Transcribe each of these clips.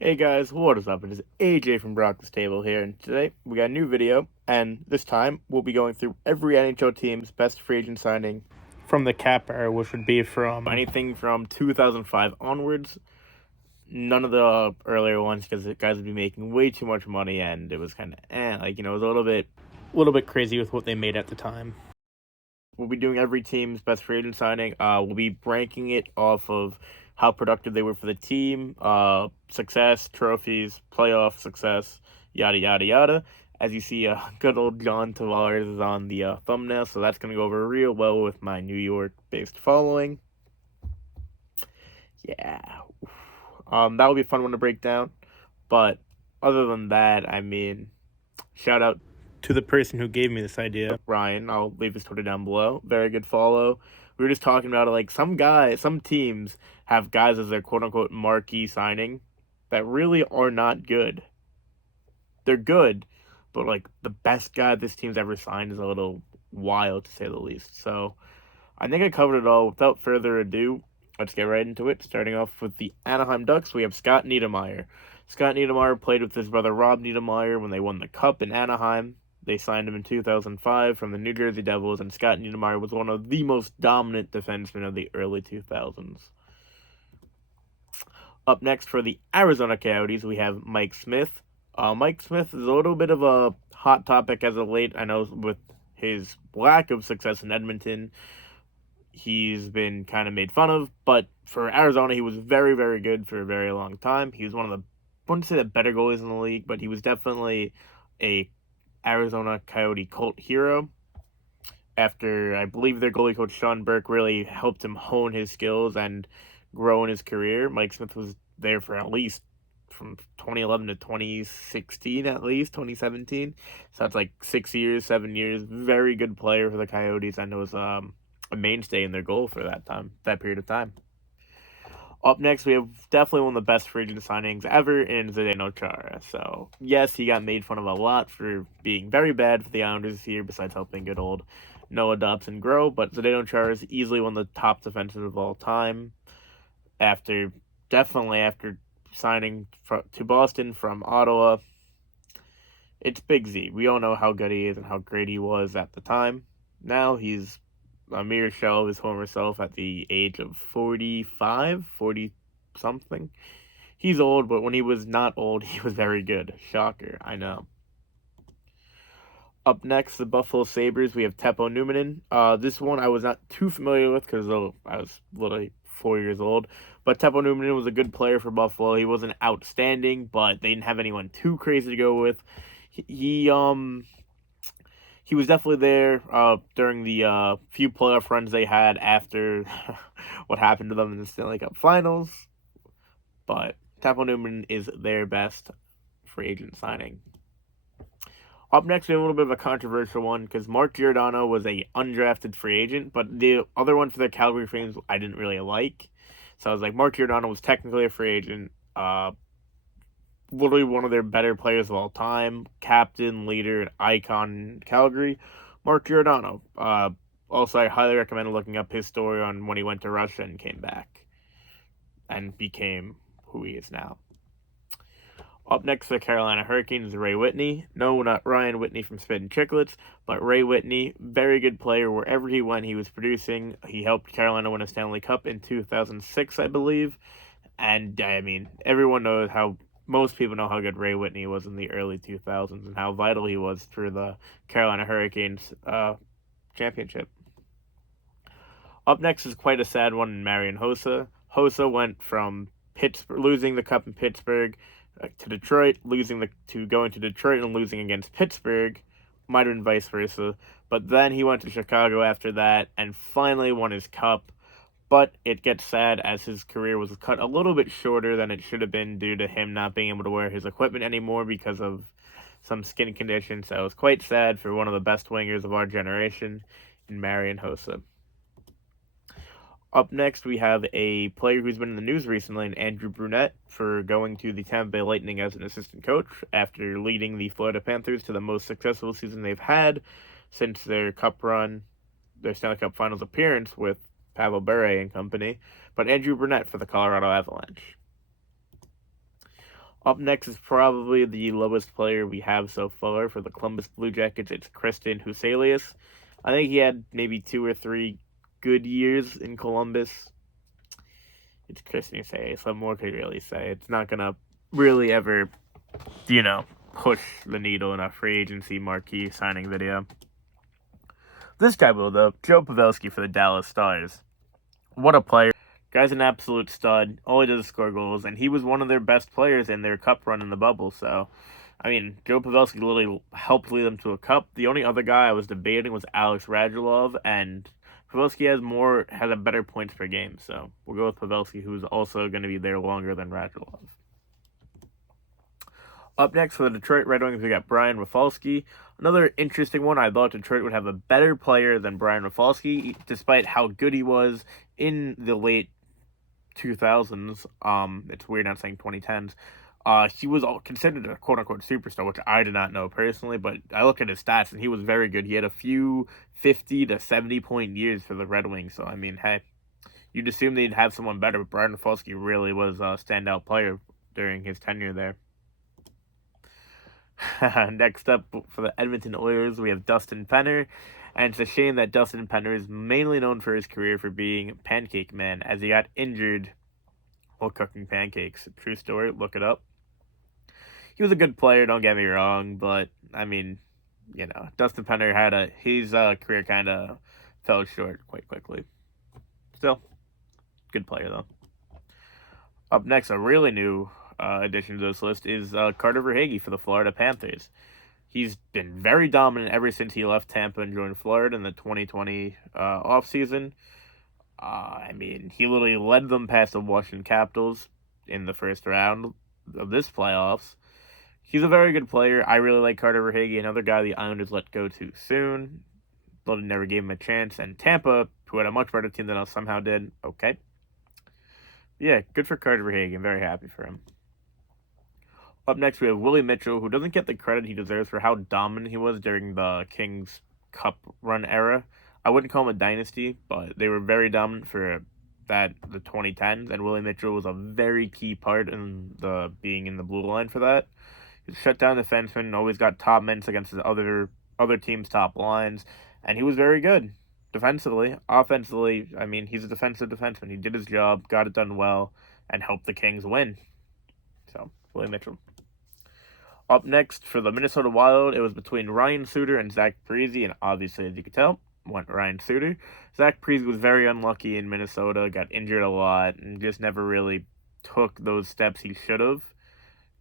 Hey guys, what is up? It is AJ from Brock's Table here, and today we got a new video, and this time we'll be going through every NHL team's best free agent signing from the cap era, which would be from anything from 2005 onwards. None of the earlier ones, because the guys would be making way too much money, and it was kind of it was a little bit crazy with what they made at the time. We'll be doing every team's best free agent signing. We'll be ranking it off of how productive they were for the team, success, trophies, playoff success, yada yada yada. As you see, good old John Tavares is on the thumbnail, so that's gonna go over real well with my New York-based following. Yeah, that'll be a fun one to break down. But other than that, shout out to the person who gave me this idea, Ryan. I'll leave his Twitter down below. Very good follow. We were just talking about it. Like some teams have guys as their quote unquote marquee signing that really are not good. They're good, but like the best guy this team's ever signed is a little wild to say the least. So I think I covered it all. Without further ado, let's get right into it. Starting off with the Anaheim Ducks, we have Scott Niedermayer. Scott Niedermayer played with his brother Rob Niedermayer when they won the Cup in Anaheim. They signed him in 2005 from the New Jersey Devils, and Scott Niedermayer was one of the most dominant defensemen of the early 2000s. Up next for the Arizona Coyotes, we have Mike Smith. Mike Smith is a little bit of a hot topic as of late. I know with his lack of success in Edmonton, he's been kind of made fun of, but for Arizona, he was very, very good for a very long time. He was one of the, I wouldn't say the better goalies in the league, but he was definitely a Arizona Coyote cult hero. After I believe their goalie coach Sean Burke really helped him hone his skills and grow in his career, Mike Smith was there for at least from 2011 to 2016, at least 2017. So that's like 6 years, 7 years. Very good player for the Coyotes, and it was a mainstay in their goal for that period of time. Up next, we have definitely one of the best free agent signings ever in Zdeno Chara. So, yes, he got made fun of a lot for being very bad for the Islanders this year, besides helping good old Noah Dobson grow. But Zdeno Chara is easily one of the top defensemen of all time. Definitely after signing to Boston from Ottawa, it's Big Z. We all know how good he is and how great he was at the time. Now he's a mere shell of his former self at the age of 45, 40 something. He's old, but when he was not old, he was very good. Shocker, I know. Up next, the Buffalo Sabres, we have Teppo Numminen. This one I was not too familiar with because I was literally 4 years old. But Teppo Numminen was a good player for Buffalo. He wasn't outstanding, but they didn't have anyone too crazy to go with. He was definitely there during the few playoff runs they had after what happened to them in the Stanley Cup Finals. But Teppo Numminen is their best free agent signing. Up next, we have a little bit of a controversial one because Mark Giordano was a undrafted free agent, but the other one for the Calgary Flames I didn't really like. So I was like, Mark Giordano was technically a free agent. Literally one of their better players of all time, captain, leader, and icon in Calgary, Mark Giordano. Also, I highly recommend looking up his story on when he went to Russia and came back and became who he is now. Up next, the Carolina Hurricanes, Ray Whitney. No, not Ryan Whitney from Spittin' Chicklets, but Ray Whitney, very good player. Wherever he went, he was producing. He helped Carolina win a Stanley Cup in 2006, I believe. And, everyone knows most people know how good Ray Whitney was in the early 2000s and how vital he was for the Carolina Hurricanes championship. Up next is quite a sad one in Marian Hossa. Hossa went from losing the cup in Pittsburgh to Detroit, going to Detroit and losing against Pittsburgh. Might have been vice versa. But then he went to Chicago after that and finally won his cup. But it gets sad as his career was cut a little bit shorter than it should have been due to him not being able to wear his equipment anymore because of some skin condition. So it was quite sad for one of the best wingers of our generation in Marian Hossa. Up next, we have a player who's been in the news recently, Andrew Brunette, for going to the Tampa Bay Lightning as an assistant coach after leading the Florida Panthers to the most successful season they've had since their Stanley Cup Finals appearance with Pavel Bure and company, but Andrew Brunette for the Colorado Avalanche. Up next is probably the lowest player we have so far for the Columbus Blue Jackets. It's Kristen Huselius. I think he had maybe 2 or 3 good years in Columbus. It's Kristen Huselius. What more could you really say? It's not going to really ever, push the needle in a free agency marquee signing video. This guy will, though. Joe Pavelski for the Dallas Stars. What a player. Guy's an absolute stud. All he does is score goals, and he was one of their best players in their cup run in the bubble. So, Joe Pavelski literally helped lead them to a cup. The only other guy I was debating was Alex Radulov, and Pavelski has a better points per game. So we'll go with Pavelski, who's also going to be there longer than Radulov. Up next for the Detroit Red Wings, we got Brian Rafalski. Another interesting one. I thought Detroit would have a better player than Brian Rafalski, despite how good he was in the late 2000s. It's weird not saying 2010s. He was considered a quote-unquote superstar, which I did not know personally, but I look at his stats, and he was very good. He had a few 50 to 70-point years for the Red Wings, so, hey, you'd assume they'd have someone better, but Brian Rafalski really was a standout player during his tenure there. Next up for the Edmonton Oilers, we have Dustin Penner, and it's a shame that Dustin Penner is mainly known for his career for being Pancake Man, as he got injured while cooking pancakes. True story, look it up. He was a good player, don't get me wrong, but, Dustin Penner his career kind of fell short quite quickly. Still, good player, though. Up next, a really new addition to this list is Carter Verhaeghe for the Florida Panthers. He's been very dominant ever since he left Tampa and joined Florida in the 2020 offseason. He literally led them past the Washington Capitals in the first round of this playoffs. He's a very good player. I really like Carter Verhaeghe, another guy the Islanders let go too soon. But never gave him a chance. And Tampa, who had a much better team than us, somehow did. Okay. Yeah, good for Carter Verhaeghe. I'm very happy for him. Up next, we have Willie Mitchell, who doesn't get the credit he deserves for how dominant he was during the Kings Cup run era. I wouldn't call him a dynasty, but they were very dominant for the 2010s, and Willie Mitchell was a very key part in being in the blue line for that. He's a shutdown defenseman, always got top minutes against his other team's top lines, and he was very good defensively. Offensively, he's a defensive defenseman. He did his job, got it done well, and helped the Kings win. So, Willie Mitchell. Up next, for the Minnesota Wild, it was between Ryan Suter and Zach Parise, and obviously, as you could tell, went Ryan Suter. Zach Parise was very unlucky in Minnesota, got injured a lot, and just never really took those steps he should have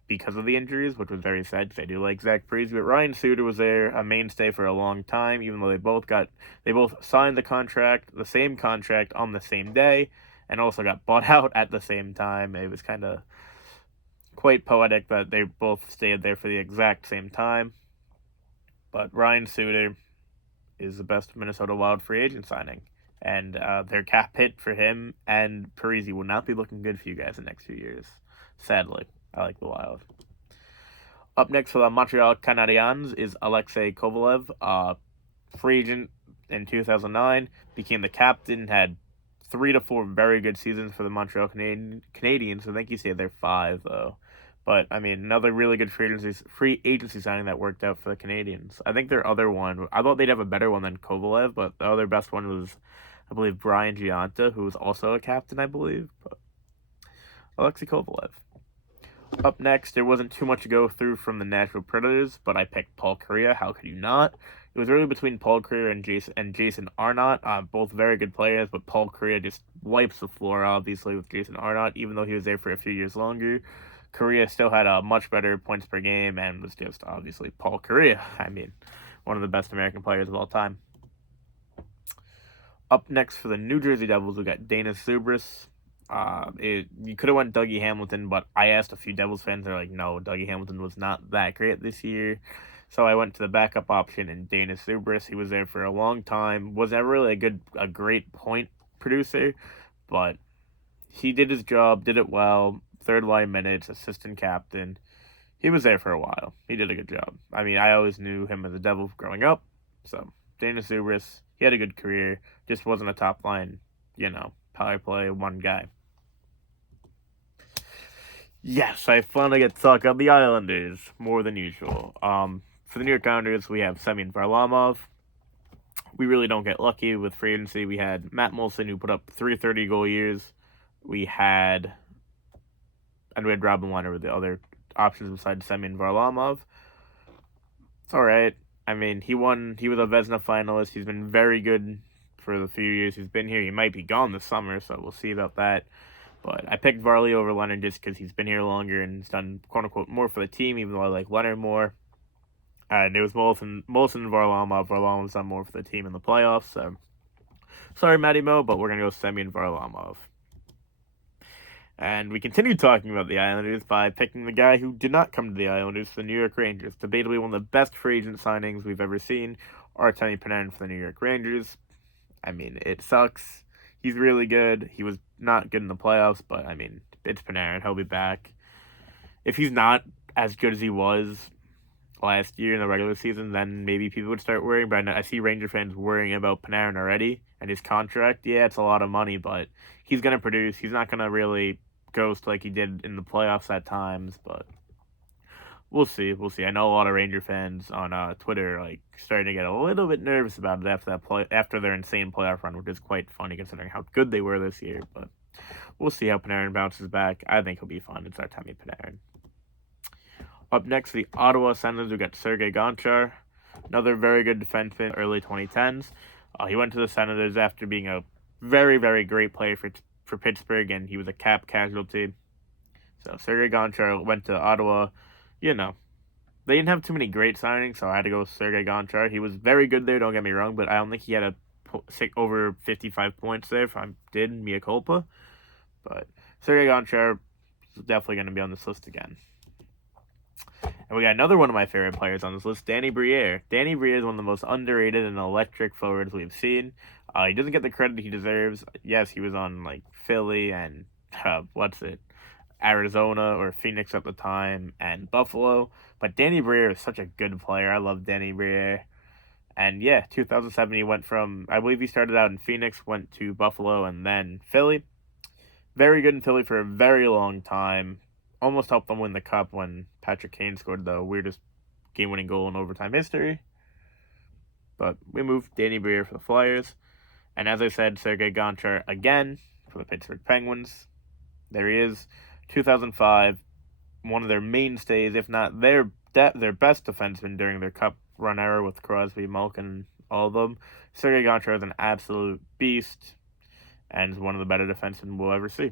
because of the injuries, which was very sad because I do like Zach Parise. But Ryan Suter was there, a mainstay for a long time, even though they both signed the same contract on the same day, and also got bought out at the same time. It was kind of quite poetic that they both stayed there for the exact same time. But Ryan Suter is the best Minnesota Wild free agent signing. And their cap hit for him and Parise will not be looking good for you guys in the next few years. Sadly, I like the Wild. Up next for the Montreal Canadiens is Alexei Kovalev, free agent in 2009, became the captain, had 3 to 4 very good seasons for the Montreal Canadiens. I think he stayed there 5, though. But, another really good free agency signing that worked out for the Canadiens. I think their other one, I thought they'd have a better one than Kovalev, but the other best one was, I believe, Brian Giunta, who was also a captain, I believe. But Alexei Kovalev. Up next, there wasn't too much to go through from the Nashville Predators, but I picked Paul Kariya. How could you not? It was really between Paul Kariya and Jason Arnott, both very good players, but Paul Kariya just wipes the floor, obviously, with Jason Arnott, even though he was there for a few years longer. Kariya still had a much better points per game and was just, obviously, Paul Kariya. One of the best American players of all time. Up next for the New Jersey Devils, we got Dana Subris. You could have went Dougie Hamilton, but I asked a few Devils fans, they're like, no, Dougie Hamilton was not that great this year. So I went to the backup option in Dana Subris. He was there for a long time. Was never really a great point producer, but he did his job, did it well. Third line minutes, assistant captain. He was there for a while. He did a good job. I always knew him as a Devil growing up. So Dana Subris, he had a good career. Just wasn't a top line, power play one guy. Yes, I finally get to talk about the Islanders more than usual. For the New York Islanders, we have Semyon Varlamov. We really don't get lucky with free agency. We had Matt Molson, who put up 330 goal years. We had, and we had Robin Lehner with the other options besides Semyon Varlamov. It's all right. I mean, he won. He was a Vezina finalist. He's been very good for the few years he's been here. He might be gone this summer, so we'll see about that. But I picked Varley over Leonard just because he's been here longer and he's done quote unquote more for the team, even though I like Leonard more. And it was Molson and Varlamov. Varlamov's done more for the team in the playoffs. So sorry, Matty Mo, but we're gonna go Semyon Varlamov. And we continue talking about the Islanders by picking the guy who did not come to the Islanders, the New York Rangers. Debatably one of the best free agent signings we've ever seen. Artemi Panarin for the New York Rangers. I mean, it sucks. He's really good. He was not good in the playoffs, but I mean, it's Panarin. He'll be back. If he's not as good as he was last year in the regular season, then maybe people would start worrying. But I see Ranger fans worrying about Panarin already and his contract. Yeah, it's a lot of money, but he's going to produce. He's not going to really ghost like he did in the playoffs at times, but we'll see. We'll see. I know a lot of Ranger fans on Twitter like starting to get a little bit nervous about it after their insane playoff run, which is quite funny considering how good they were this year. But we'll see how Panarin bounces back. I think he'll be fun. It's Artemi Panarin. Up next, the Ottawa Senators. We got Sergei Gonchar, another very good defenseman, early 2010s. He went to the Senators after being a very, very great player for Pittsburgh, and he was a cap casualty. So Sergei Gonchar went to Ottawa. You know, they didn't have too many great signings, so I had to go with Sergei Gonchar. He was very good there, don't get me wrong, but I don't think he had over 55 points there. If I did, mea culpa. But Sergei Gonchar is definitely going to be on this list again. And we got another one of my favorite players on this list, Danny Briere. Danny Briere is one of the most underrated and electric forwards we've seen. He doesn't get the credit he deserves. Yes, he was on like Philly and Arizona or Phoenix at the time and Buffalo. But Danny Briere is such a good player. I love Danny Briere. And yeah, 2007 he went from, I believe he started out in Phoenix, went to Buffalo and then Philly. Very good in Philly for a very long time. Almost helped them win the cup when Patrick Kane scored the weirdest game-winning goal in overtime history. But we moved Danny Briere for the Flyers. And as I said, Sergei Gonchar again for the Pittsburgh Penguins. There he is. 2005, one of their mainstays, if not their best defenseman during their cup run era with Crosby, Malkin, all of them. Sergei Gonchar is an absolute beast and is one of the better defensemen we'll ever see.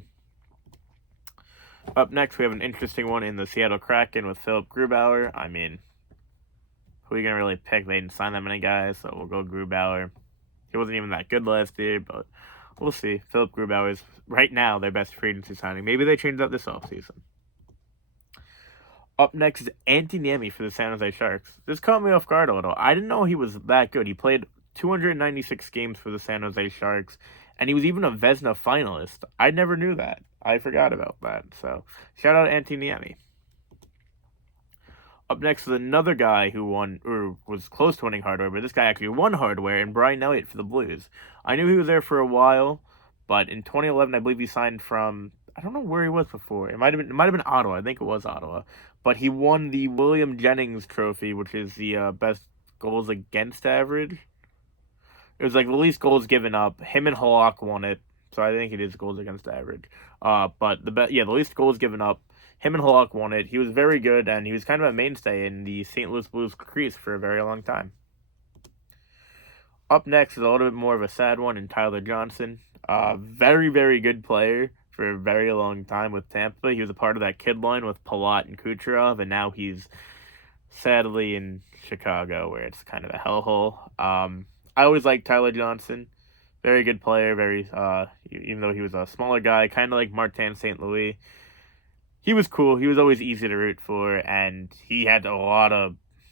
Up next, we have an interesting one in the Seattle Kraken with Philip Grubauer. I mean, who are you going to really pick? They didn't sign that many guys, so we'll go Grubauer. He wasn't even that good last year, but we'll see. Philip Grubauer is, right now, their best free agency signing. Maybe they change that this offseason. Up next is Antti Niemi for the San Jose Sharks. This caught me off guard a little. I didn't know he was that good. He played 296 games for the San Jose Sharks, and he was even a Vezina finalist. I never knew that. I forgot about that. So, shout out Antti Niemi. Up next is another guy who won, or was close to winning hardware, but this guy actually won hardware, and Brian Elliott for the Blues. I knew he was there for a while, but in 2011, I believe he signed from, I don't know where he was before. It might have been Ottawa. I think it was Ottawa. But he won the William Jennings Trophy, which is the best goals against average. It was like the least goals given up. Him and Halak won it, so I think it is goals against average. But the least goals given up. Him and Halak won it. He was very good, and he was kind of a mainstay in the St. Louis Blues crease for a very long time. Up next is a little bit more of a sad one in Tyler Johnson. Very, very good player for a very long time with Tampa. He was a part of that kid line with Palat and Kucherov, and now he's sadly in Chicago, where it's kind of a hellhole. I always liked Tyler Johnson. Very good player, even though he was a smaller guy, kind of like Martin St. Louis. He was cool. He was always easy to root for, and he had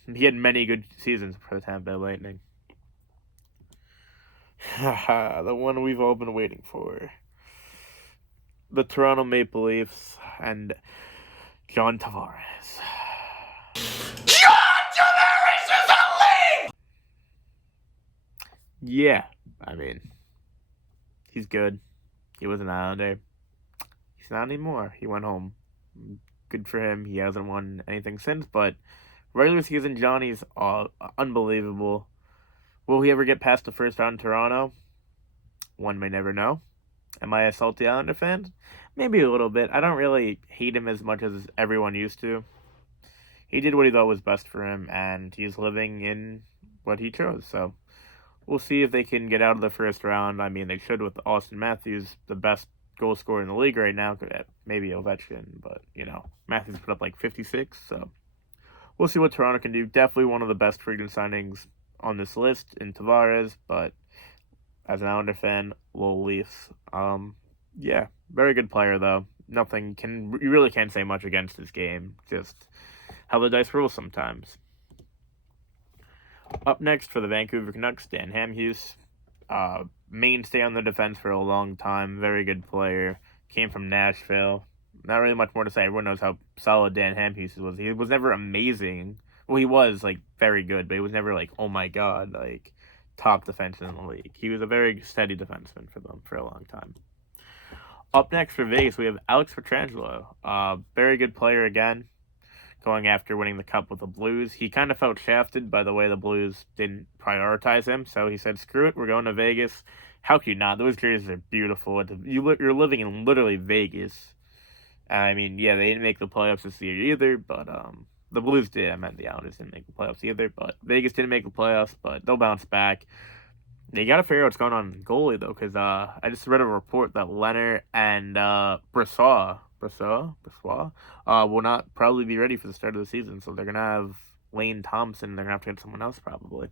many good seasons for the Tampa Bay Lightning. The one we've all been waiting for. The Toronto Maple Leafs and John Tavares. John Tavares is a leaf! Yeah, I mean, he's good. He was an Islander. He's not anymore. He went home. good for him. He hasn't won anything since, but regular season Johnny's unbelievable. Will he ever get past the first round in Toronto? One may never know. Am I a salty Islander fan? Maybe a little bit. I don't really hate him as much as everyone used to. He did what he thought was best for him, and he's living in what he chose. So we'll see if they can get out of the first round. I mean, they should with Austin Matthews, the best goal scorer in the league right now. Maybe Ovechkin, but, Matthews put up like 56. So we'll see what Toronto can do. Definitely one of the best free agent signings on this list in Tavares, but as an Islander fan, Lowell Leafs. Yeah, very good player though. You really can't say much against his game. Just how the dice roll sometimes. Up next for the Vancouver Canucks, Dan Hamhuis. Mainstay on the defense for a long time. Very good player. Came from Nashville. Not really much more to say. Everyone knows how solid Dan Hamhuis was. He was never amazing. Well, he was very good, but he was never oh my god, top defenseman in the league. He was a very steady defenseman for them for a long time. Up next for Vegas, we have Alex Pietrangelo. Very good player again, going after winning the Cup with the Blues. He kind of felt shafted by the way the Blues didn't prioritize him, so he said, screw it, we're going to Vegas. How can you not? Those jerseys are beautiful. You're living in literally Vegas. I mean, yeah, they didn't make the playoffs this year either, but the Blues did. I meant the Islanders didn't make the playoffs either, but Vegas didn't make the playoffs, but they'll bounce back. They got to figure out what's going on in goalie, though, because I just read a report that Leonard and Brossoit will not probably be ready for the start of the season, so they're going to have Lane Thompson. They're going to have to get someone else, probably.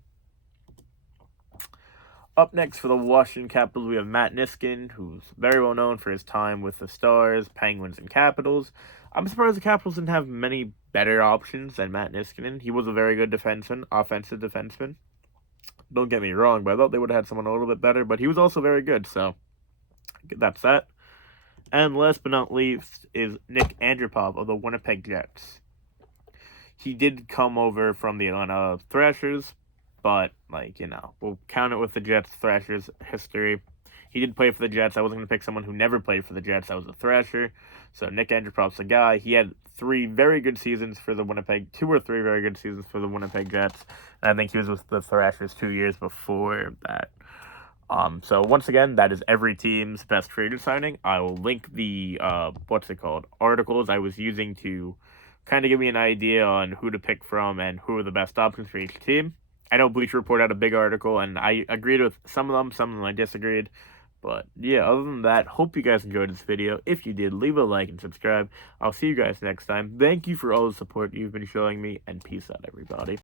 Up next for the Washington Capitals, we have Matt Niskanen, who's very well known for his time with the Stars, Penguins, and Capitals. I'm surprised the Capitals didn't have many better options than Matt Niskanen. He was a very good defenseman, offensive defenseman. Don't get me wrong, but I thought they would have had someone a little bit better, but he was also very good, so that's that. And last but not least is Nick Andropov of the Winnipeg Jets. He did come over from the Atlanta Thrashers, but, we'll count it with the Jets Thrashers history. He did play for the Jets. I wasn't going to pick someone who never played for the Jets. That was a Thrasher. So Nick Andropov's a guy. He had 3 very good seasons for the Winnipeg, 2 or 3 very good seasons for the Winnipeg Jets. And I think he was with the Thrashers 2 years before that. So once again, that is every team's best free agent signing. I will link the, articles I was using to kind of give me an idea on who to pick from and who are the best options for each team. I know Bleacher Report had a big article, and I agreed with some of them I disagreed. But, yeah, other than that, hope you guys enjoyed this video. If you did, leave a like and subscribe. I'll see you guys next time. Thank you for all the support you've been showing me, and peace out, everybody.